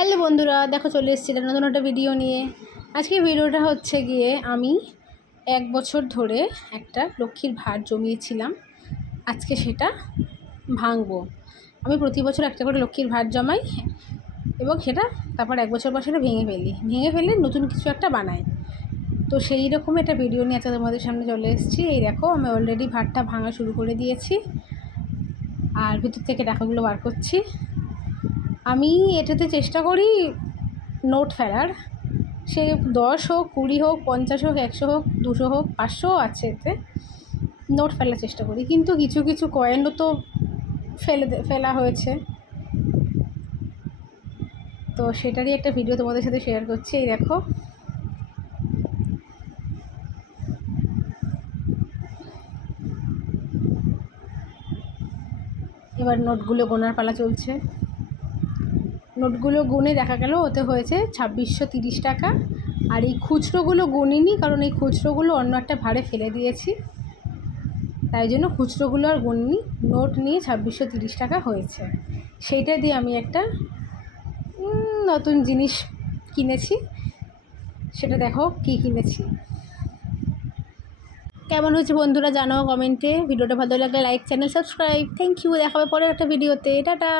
Hello বন্ধুরা, দেখো চলে এসেছিলাম নতুন একটা ভিডিও নিয়ে। আজকে ভিডিওটা হচ্ছে গিয়ে আমি 1 বছর ধরে একটা লক্ষ্মীর ভার জমিয়েছিলাম, আজকে সেটা ভাঙবো। আমি প্রতি বছর একটা করে লক্ষ্মীর ভার জমাই এবং সেটা তারপর 1 বছর পর সেটা ভেঙে ফেলে নতুন কিছু একটা বানাই। তো সেই রকম একটা ভিডিও নিয়ে আজকে তোমাদের সামনে চলে এসেছি। এই দেখো, আমি অলরেডি ভারটা ভাঙা শুরু করে দিয়েছি আর ভিতর থেকে টাকাগুলো বার করছি। আমি এটাতে চেষ্টা করি নোট ফেলার, সে 10 হোক, 20 হোক, 50 হোক, 100 হোক, 200 হোক, 500 আছে, এতে নোট ফেলার চেষ্টা করি। কিন্তু কিছু কিছু কয়েনও তো ফেলা হয়েছে, তো সেটারই একটা ভিডিও তোমাদের সাথে শেয়ার করছি। এই দেখো, এবার নোটগুলো গোনার পালা চলছে। নোটগুলো গুনে দেখা গেল ওতে হয়েছে 2630 টাকা। আর এই খুচরোগুলো গুনিনি, কারণ এই খুচরোগুলো অন্য একটা ভাড়ে ফেলে দিয়েছি, তাই জন্য খুচরোগুলো আর গুনিনি। নোট নিয়ে 2630 টাকা হয়েছে। সেইটা দিয়ে আমি একটা নতুন জিনিস কিনেছি। সেটা দেখো কি কিনেছি। কেমন হয়েছে বন্ধুরা জানাও কমেন্টে। ভিডিওটা ভালো লাগলে like, channel subscribe. Thank you, দেখাবে পরে একটা ভিডিওতে। টাটা।